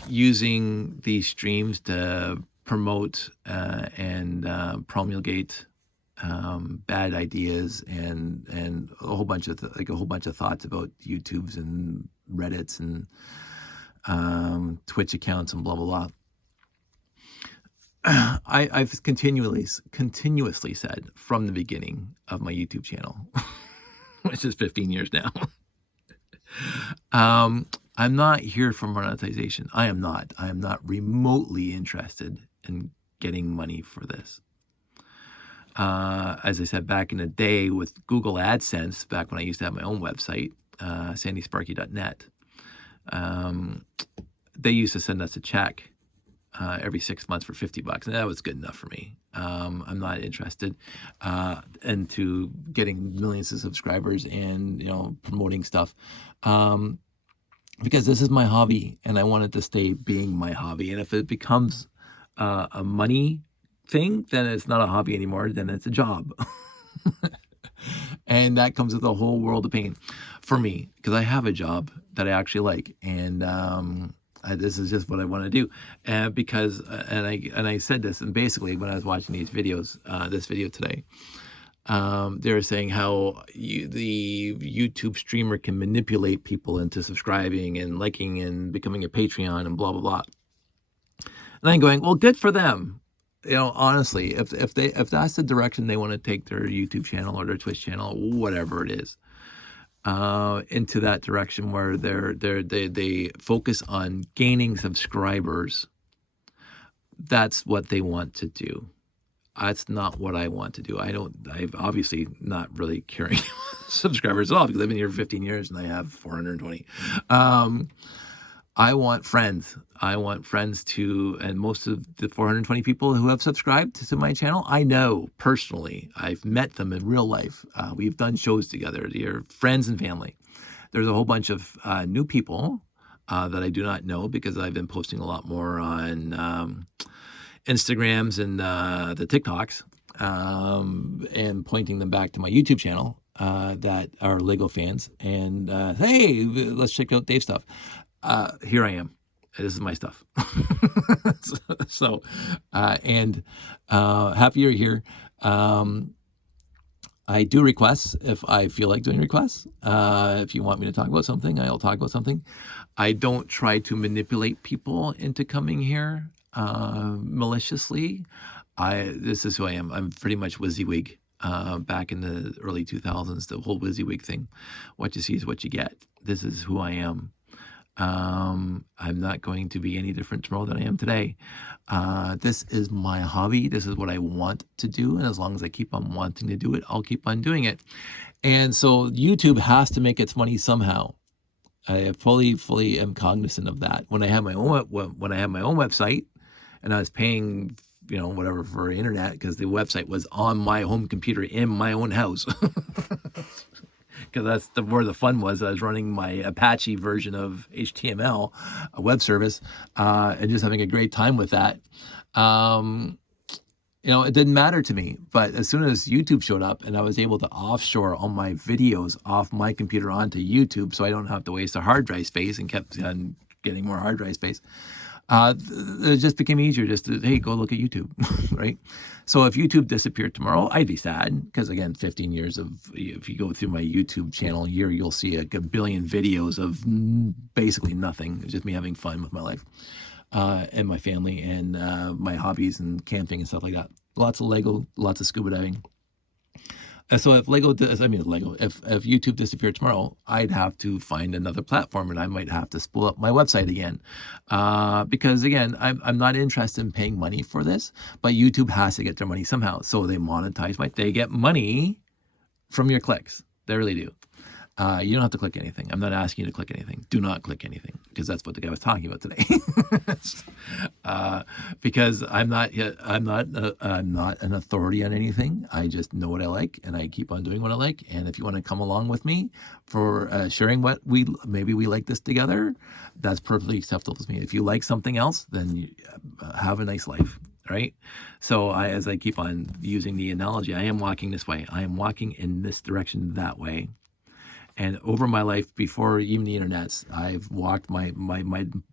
using these streams to promote and promulgate bad ideas and a whole bunch of thoughts about YouTubes and Reddits and Twitch accounts and blah blah blah. I've continuously said from the beginning of my YouTube channel, which is 15 years now, I'm not here for monetization. I am not remotely interested in getting money for this. As I said back in the day with Google AdSense, back when I used to have my own website, sandysparky.net, they used to send us a check every 6 months for $50, and that was good enough for me. I'm not interested into getting millions of subscribers and promoting stuff, because this is my hobby, and I want it to stay being my hobby. And if it becomes a money thing, then it's not a hobby anymore. Then it's a job. And that comes with a whole world of pain for me, because I have a job that I actually like, and this is just what I want to do. Because I said this, and basically when I was watching these videos, this video today, they were saying how the YouTube streamer can manipulate people into subscribing and liking and becoming a Patreon and blah blah blah. And I'm going, well, good for them. Honestly, if that's the direction they want to take their YouTube channel or their Twitch channel, whatever it is, into that direction where they focus on gaining subscribers, that's what they want to do. That's not what I want to do. I've obviously not really caring subscribers at all, because I've been here for 15 years and I have 420. I want friends. I want friends and most of the 420 people who have subscribed to my channel, I know personally. I've met them in real life. We've done shows together. They're friends and family. There's a whole bunch of new people that I do not know, because I've been posting a lot more on Instagrams and the TikToks, and pointing them back to my YouTube channel that are Lego fans. And hey, let's check out Dave's stuff. Here I am. This is my stuff. So, happy you're here. I do requests if I feel like doing requests. If you want me to talk about something, I'll talk about something. I don't try to manipulate people into coming here maliciously. This is who I am. I'm pretty much WYSIWYG. Back in the early 2000s, the whole WYSIWYG thing. What you see is what you get. This is who I am. I'm not going to be any different tomorrow than I am today. This is my hobby. This is what I want to do. And as long as I keep on wanting to do it, I'll keep on doing it. And so YouTube has to make its money somehow. I fully am cognizant of that. When I had my own website and I was paying, whatever for internet, because the website was on my home computer in my own house. Because that's where the fun was. I was running my Apache version of HTML, a web service, and just having a great time with that. It didn't matter to me. But as soon as YouTube showed up and I was able to offshore all my videos off my computer onto YouTube, so I don't have to waste a hard drive space, and kept on getting more hard drive space, it just became easier just to, hey, go look at YouTube, right? So if YouTube disappeared tomorrow, I'd be sad, because again, 15 years of, if you go through my YouTube channel here, you'll see a billion videos of basically nothing. It's just me having fun with my life and my family and my hobbies and camping and stuff like that. Lots of Lego, lots of scuba diving. So if if YouTube disappeared tomorrow, I'd have to find another platform, and I might have to spool up my website again, because again, I'm not interested in paying money for this, but YouTube has to get their money somehow, so they monetize they get money from your clicks. They really do. You don't have to click anything. I'm not asking you to click anything. Do not click anything, because that's what the guy was talking about today. Because I'm not an authority on anything. I just know what I like, and I keep on doing what I like. And if you want to come along with me for sharing what maybe we like this together, that's perfectly acceptable to me. If you like something else, then you have a nice life. Right? So as I keep on using the analogy, I am walking this way. I am walking in this direction that way. And over my life, before even the internets, I've walked my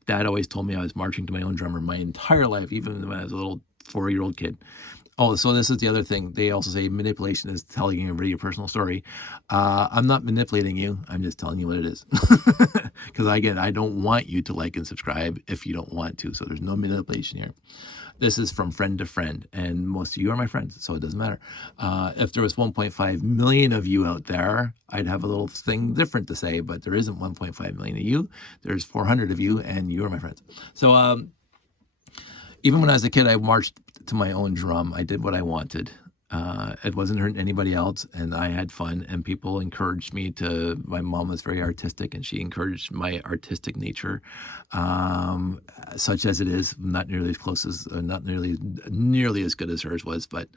dad always told me I was marching to my own drummer my entire life, even when I was a little 4-year-old kid. Oh, so this is the other thing. They also say manipulation is telling everybody your personal story. I'm not manipulating you. I'm just telling you what it is. Because again, I don't want you to like and subscribe if you don't want to. So there's no manipulation here. This is from friend to friend, and most of you are my friends, so it doesn't matter. If there was 1.5 million of you out there, I'd have a little thing different to say, but there isn't 1.5 million of you. There's 400 of you, and you are my friends. So even when I was a kid, I marched to my own drum. I did what I wanted. It wasn't hurting anybody else, and I had fun, and people encouraged me to. My mom was very artistic, and she encouraged my artistic nature, such as it is. Not nearly as close as, not nearly as good as hers was, but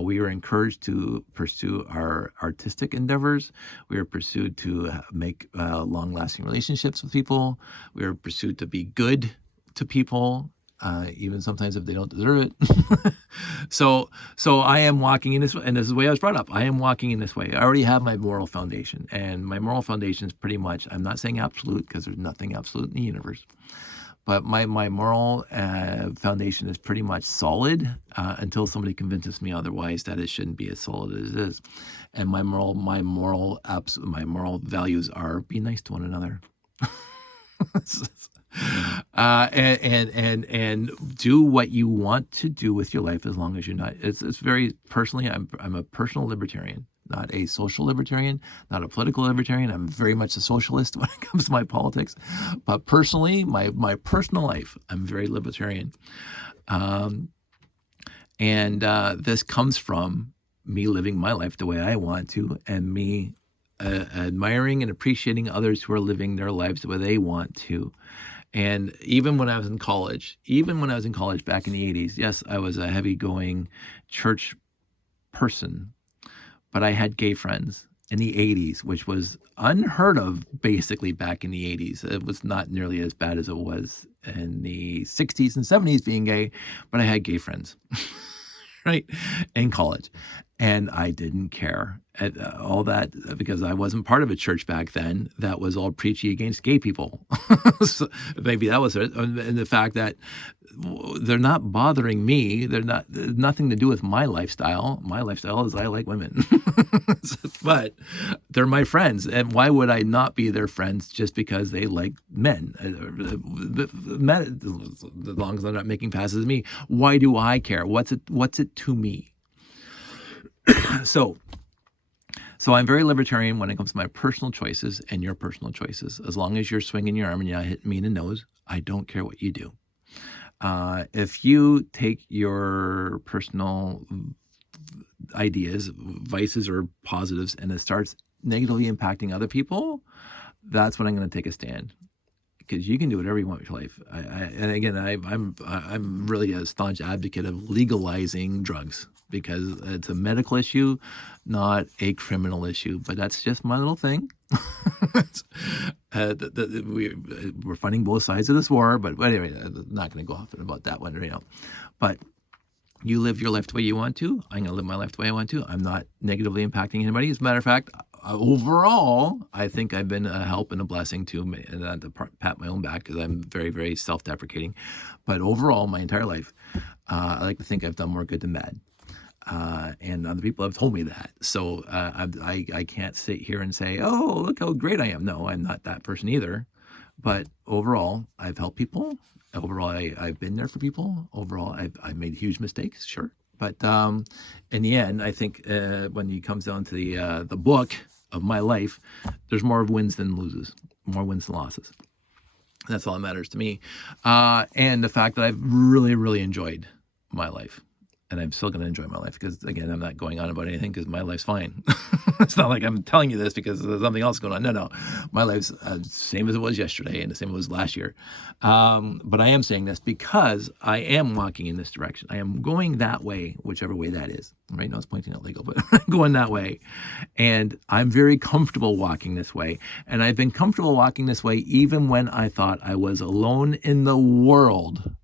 we were encouraged to pursue our artistic endeavors. We were pursued to make long-lasting relationships with people. We were pursued to be good to people. Even sometimes if they don't deserve it. So I am walking in this, and this is the way I was brought up. I am walking in this way. I already have my moral foundation, and my moral foundation is pretty much, I'm not saying absolute, because there's nothing absolute in the universe, but my moral foundation is pretty much solid until somebody convinces me otherwise that it shouldn't be as solid as it is. And my moral values are be nice to one another. And do what you want to do with your life, as long as you're not. It's very personally. I'm a personal libertarian, not a social libertarian, not a political libertarian. I'm very much a socialist when it comes to my politics, but personally, my personal life, I'm very libertarian. And this comes from me living my life the way I want to, and me admiring and appreciating others who are living their lives the way they want to. And even when I was in college back in the 80s, yes, I was a heavy-going church person, but I had gay friends in the 80s, which was unheard of basically back in the 80s. It was not nearly as bad as it was in the 60s and 70s being gay, but I had gay friends, right, in college. And I didn't care at all that, because I wasn't part of a church back then that was all preachy against gay people. So maybe that was it. And the fact that they're not bothering me. They're not, nothing to do with my lifestyle. My lifestyle is I like women. But they're my friends. And why would I not be their friends just because they like men? As long as they're not making passes at me. Why do I care? What's it to me? So I'm very libertarian when it comes to my personal choices and your personal choices. As long as you're swinging your arm and you're not hitting me in the nose, I don't care what you do. If you take your personal ideas, vices or positives, and it starts negatively impacting other people, that's when I'm going to take a stand. Because you can do whatever you want with your life. And again, I'm really a staunch advocate of legalizing drugs, because it's a medical issue, not a criminal issue. But that's just my little thing. We're fighting both sides of this war, but anyway, I'm not going to go off about that one right now. But you live your life the way you want to. I'm going to live my life the way I want to. I'm not negatively impacting anybody. As a matter of fact, overall, I think I've been a help and a blessing to me, and not to pat my own back, because I'm very, very self-deprecating. But overall, my entire life, I like to think I've done more good than bad. And other people have told me that. So I can't sit here and say, oh, look how great I am. No, I'm not that person either. But overall, I've helped people. Overall, I've been there for people. Overall, I've made huge mistakes, sure. But in the end, I think when it comes down to the book of my life, there's more wins than loses, more wins than losses. That's all that matters to me. And the fact that I've really, really enjoyed my life. And I'm still going to enjoy my life because, again, I'm not going on about anything because my life's fine. It's not like I'm telling you this because there's something else going on. No. My life's same as it was yesterday and the same as it was last year. But I am saying this because I am walking in this direction. I am going that way, whichever way that is. Right now it's pointing at Lego, but I'm going that way. And I'm very comfortable walking this way. And I've been comfortable walking this way even when I thought I was alone in the world,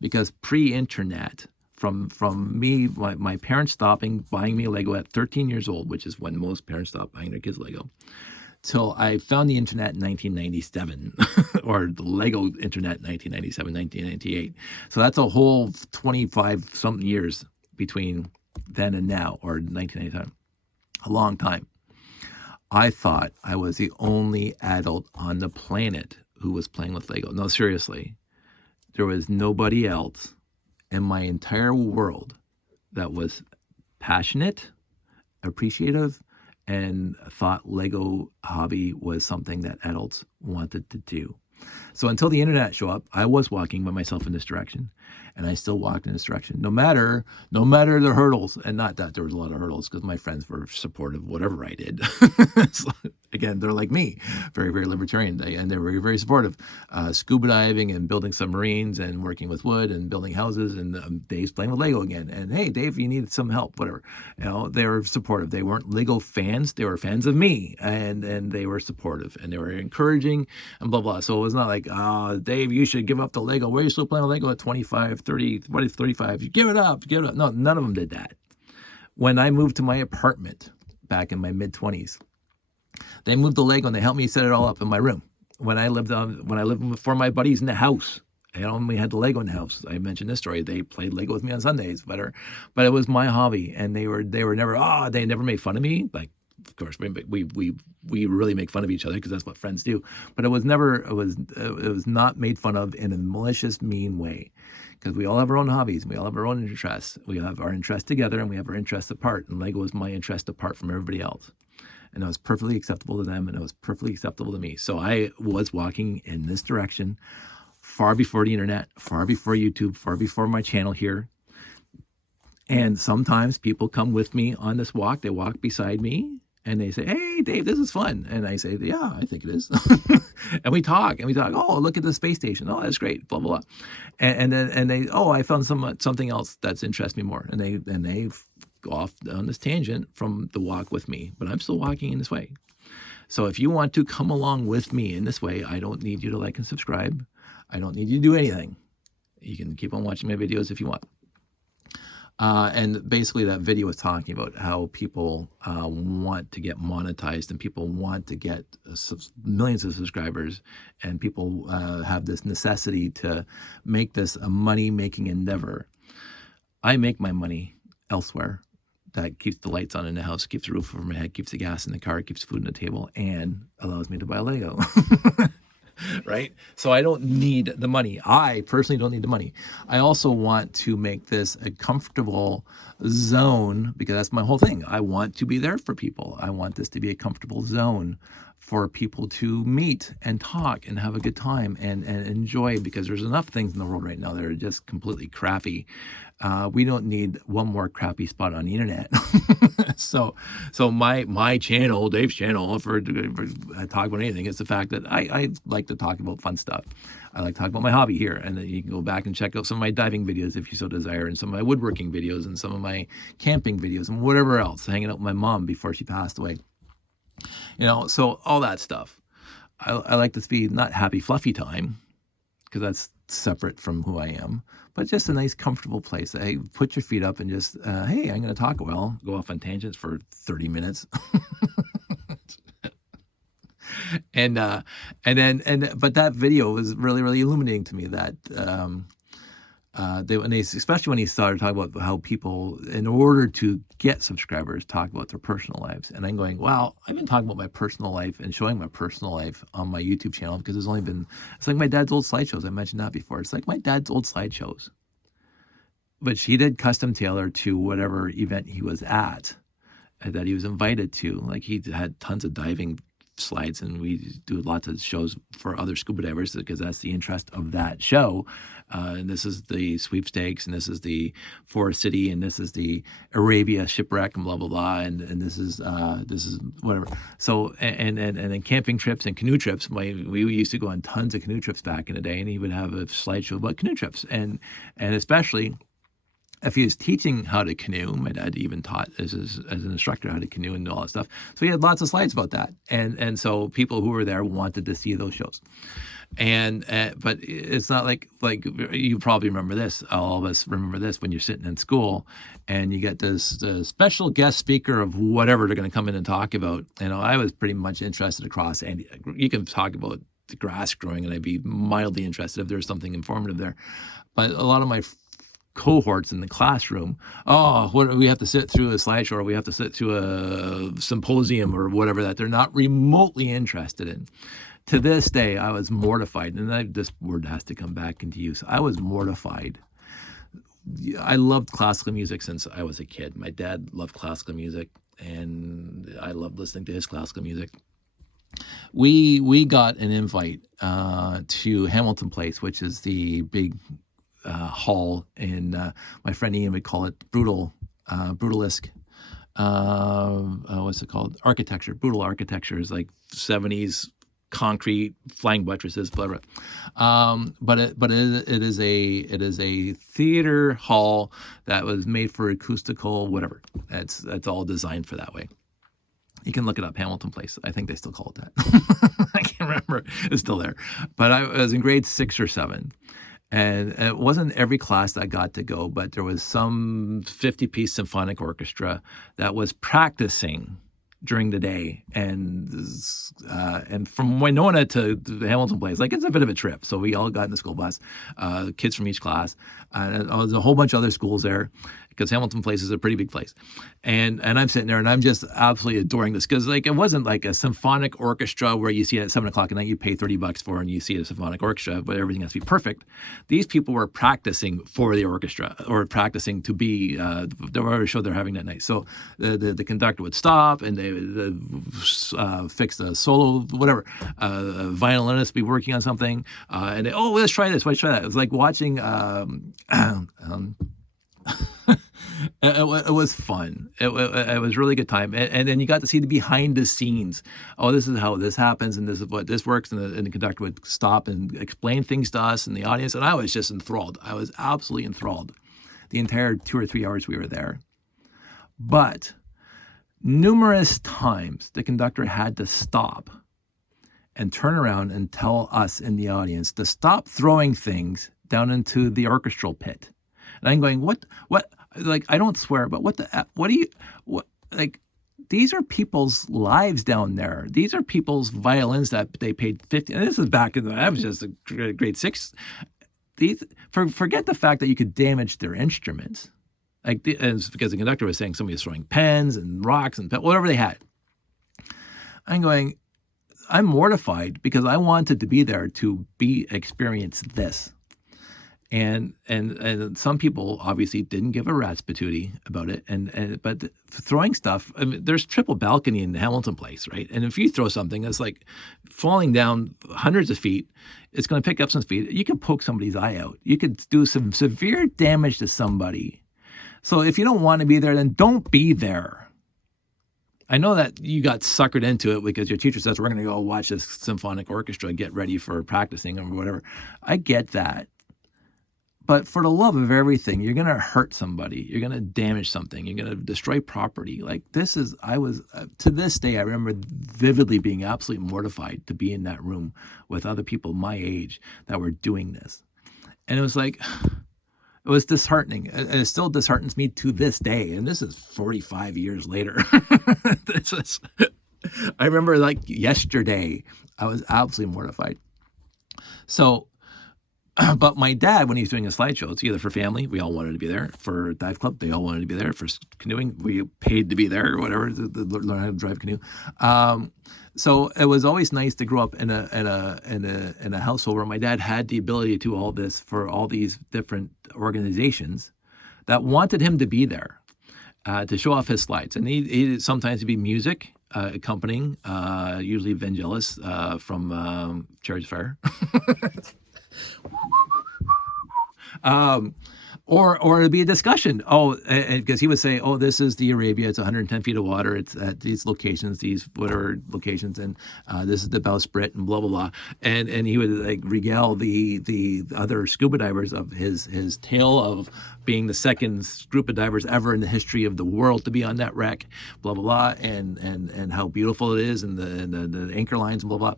because pre-internet, from me, my parents stopping buying me Lego at 13 years old, which is when most parents stop buying their kids Lego, till I found the internet in 1997, or the Lego internet in 1997, 1998. So that's a whole 25 something years between then and now, or 1997, a long time. I thought I was the only adult on the planet who was playing with Lego. No, seriously, there was nobody else in my entire world that was passionate, appreciative, and thought Lego hobby was something that adults wanted to do. So until the internet showed up, I was walking by myself in this direction, and I still walked in this direction, no matter the hurdles. And not that there was a lot of hurdles, because my friends were supportive of whatever I did. So, again, they're like me, very, very libertarian, and they're very, very supportive. Scuba diving and building submarines and working with wood and building houses, and Dave's playing with Lego again. And hey, Dave, you need some help, whatever. They were supportive. They weren't Lego fans. They were fans of me, and they were supportive, and they were encouraging, and blah, blah. So it was not like, Dave, you should give up the Lego. Why are you still playing with Lego at 25, 30, 35? You give it up. No, none of them did that. When I moved to my apartment back in my mid-20s, they moved the Lego and they helped me set it all up in my room. When I lived before my buddies in the house, we had the Lego in the house. I mentioned this story. They played Lego with me on Sundays, but it was my hobby, and they never made fun of me. Like, of course, we really make fun of each other because that's what friends do. But it was not made fun of in a malicious, mean way, because we all have our own hobbies. We all have our own interests. We have our interests together, and we have our interests apart. And Lego was my interest apart from everybody else. And it was perfectly acceptable to them, and it was perfectly acceptable to me. So I was walking in this direction far before the internet, far before YouTube, far before my channel here. And sometimes people come with me on this walk. They walk beside me, and they say, "Hey, Dave, this is fun." And I say, "Yeah, I think it is." And we talk. "Oh, look at the space station. Oh, that's great." Blah blah blah. And they, "Oh, I found something else that's interests me more." And they go off on this tangent from the walk with me. But I'm still walking in this way. So if you want to come along with me in this way, I don't need you to like and subscribe. I don't need you to do anything. You can keep on watching my videos if you want. And basically that video was talking about how people want to get monetized, and people want to get millions of subscribers, and people have this necessity to make this a money-making endeavor. I make my money elsewhere. That keeps the lights on in the house, keeps the roof over my head, keeps the gas in the car, keeps food on the table, and allows me to buy Lego. Right? So I don't need the money. I personally don't need the money. I also want to make this a comfortable zone, because that's my whole thing. I want to be there for people. I want this to be a comfortable zone for people to meet and talk and have a good time and enjoy, because there's enough things in the world right now that are just completely crappy. We don't need one more crappy spot on the internet. So my channel, Dave's channel, for talk about anything, is the fact that I like to talk about fun stuff. I like to talk about my hobby here, and then you can go back and check out some of my diving videos if you so desire, and some of my woodworking videos, and some of my camping videos, and whatever else, hanging out with my mom before she passed away. So all that stuff. I like this to be not happy, fluffy time, because that's separate from who I am, but just a nice, comfortable place. Hey, put your feet up and just, hey, I'm going to talk. Well, go off on tangents for 30 minutes. But that video was really, really illuminating to me, that especially when he started talking about how people, in order to get subscribers, talk about their personal lives. And I'm going, wow, I've been talking about my personal life and showing my personal life on my YouTube channel, because it's like my dad's old slideshows. I mentioned that before. It's like my dad's old slideshows. but she did custom tailor to whatever event he was at that he was invited to. Like he had tons of diving slides, and we do lots of shows for other scuba divers because that's the interest of that show. And this is the sweepstakes, and this is the Forest City, and this is the Arabia shipwreck, and blah blah blah, and this is whatever. So and then camping trips and canoe trips. We used to go on tons of canoe trips back in the day, and he would have a slideshow about canoe trips, and especially if he was teaching how to canoe. My dad even taught as an instructor how to canoe and all that stuff. So he had lots of slides about that. And so people who were there wanted to see those shows. And but it's not like you probably remember this. All of us remember this when you're sitting in school and you get this special guest speaker of whatever they're going to come in and talk about. I was pretty much interested across, and you can talk about the grass growing and I'd be mildly interested if there's something informative there. But a lot of my cohorts in the classroom, we have to sit through a slideshow, or we have to sit through a symposium or whatever that they're not remotely interested in. To this day, I was mortified, and this word has to come back into use. I was mortified. I loved classical music since I was a kid. My dad loved classical music, and I loved listening to his classical music. We got an invite to Hamilton Place, which is the big hall in my friend Ian would call it brutalesque. What's it called? Architecture. Brutal architecture is like 70s concrete, flying buttresses, blah blah. But it is a theater hall that was made for acoustical whatever. That's all designed for that way. You can look it up, Hamilton Place. I think they still call it that. I can't remember. It's still there. But I was in grade 6 or 7. And it wasn't every class that got to go, but there was some 50-piece symphonic orchestra that was practicing during the day. And from Winona to the Hamilton Place, it's a bit of a trip. So we all got in the school bus, kids from each class. And there was a whole bunch of other schools there, because Hamilton Place is a pretty big place. And I'm sitting there and I'm just absolutely adoring this, because it wasn't like a symphonic orchestra where you see it at 7 o'clock at night, you pay $30 for, and you see a symphonic orchestra, but everything has to be perfect. These people were practicing for the orchestra, or practicing to be whatever show they're having that night. So the conductor would stop and they would fix the solo, whatever. A violinist would be working on something, and they, let's try this, let's try that. It was like watching it was fun. It was a really good time. And then you got to see the behind the scenes. This is how this happens, and this is what this works. And the conductor would stop and explain things to us and the audience. And I was just enthralled. I was absolutely enthralled the entire 2 or 3 hours we were there. But numerous times the conductor had to stop and turn around and tell us in the audience to stop throwing things down into the orchestral pit. And I'm going, what, I don't swear, but these are people's lives down there. These are people's violins that they paid $50. And this is back in I was just a grade 6. Forget the fact that you could damage their instruments. It's because the conductor was saying somebody was throwing pens and rocks and whatever they had. I'm going, I'm mortified because I wanted to be there to experience this. And some people obviously didn't give a rat's patootie about it. But throwing stuff, there's triple balcony in the Hamilton Place, right? And if you throw something that's like falling down hundreds of feet, it's going to pick up some speed. You can poke somebody's eye out. You could do some severe damage to somebody. So if you don't want to be there, then don't be there. I know that you got suckered into it because your teacher says, we're going to go watch this symphonic orchestra, get ready for practicing or whatever. I get that. But for the love of everything, you're going to hurt somebody. You're going to damage something. You're going to destroy property. To this day, I remember vividly being absolutely mortified to be in that room with other people my age that were doing this. And it was disheartening. It still disheartens me to this day. And this is 45 years later. I remember like yesterday, I was absolutely mortified. So, but my dad, when he was doing a slideshow, it's either for family, we all wanted to be there. For dive club, they all wanted to be there. For canoeing, we paid to be there or whatever, to learn how to drive canoe. So it was always nice to grow up in a household where my dad had the ability to do all this for all these different organizations that wanted him to be there to show off his slides. And he sometimes it'd be music accompanying, usually Vangelis from Chariots of Fire. Or it'd be a discussion. Oh, because he would say, "Oh, this is the Arabia. It's 110 feet of water. It's at these locations, these whatever locations, and this is the bowsprit and blah blah blah." And he would like regale the other scuba divers of his tale of being the second scuba divers ever in the history of the world to be on that wreck, blah blah blah, and how beautiful it is, and the anchor lines and blah blah.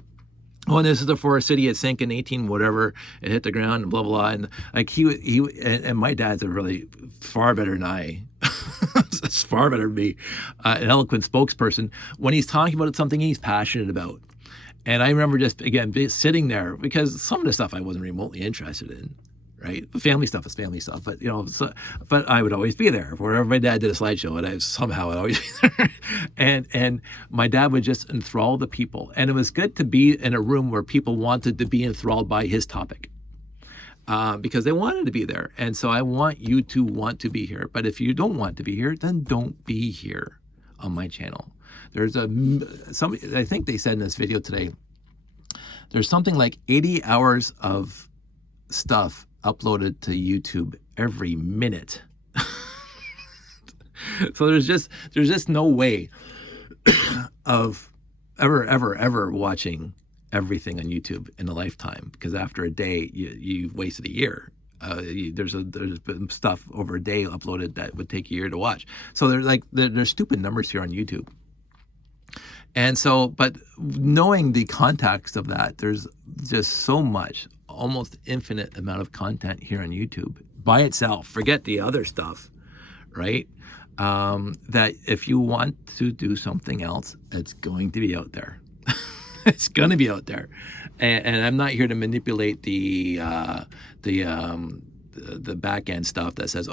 Oh, and this is the forest city. It sank in 18 whatever. It hit the ground and blah blah blah. And like and my dad's a really far better than I. It's far better than me, an eloquent spokesperson when he's talking about something he's passionate about. And I remember just again sitting there because some of the stuff I wasn't remotely interested in. Right, family stuff is family stuff, but but I would always be there wherever my dad did a slideshow, and I somehow would always be there. And my dad would just enthrall the people, and it was good to be in a room where people wanted to be enthralled by his topic, because they wanted to be there. And so I want you to want to be here. But if you don't want to be here, then don't be here on my channel. There's I think they said in this video today, there's something like 80 hours of stuff uploaded to YouTube every minute. So there's just no way of ever watching everything on YouTube in a lifetime, because after a day you've wasted a year. There's been stuff over a day uploaded that would take a year to watch. So there's stupid numbers here on YouTube. And so, but knowing the context of that, there's just so much, almost infinite amount of content here on YouTube by itself. Forget the other stuff, right? That if you want to do something else, it's going to be out there. It's going to be out there. And I'm not here to manipulate the back end stuff that says,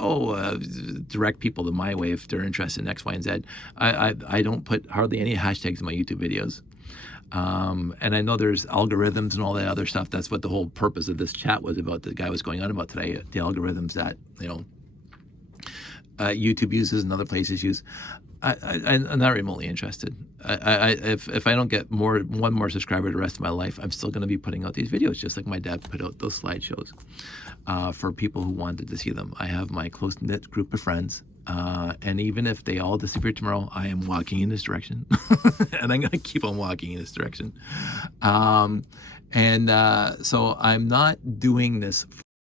direct people to my way if they're interested in X, Y, and Z. I don't put hardly any hashtags in my YouTube videos. And I know there's algorithms and all that other stuff. That's what the whole purpose of this chat was about. The guy was going on about today, the algorithms that, YouTube uses and other places use. I'm not remotely interested. If I don't get one more subscriber the rest of my life, I'm still going to be putting out these videos, just like my dad put out those slideshows for people who wanted to see them. I have my close-knit group of friends, and even if they all disappear tomorrow, I am walking in this direction, and I'm going to keep on walking in this direction. So I'm not doing this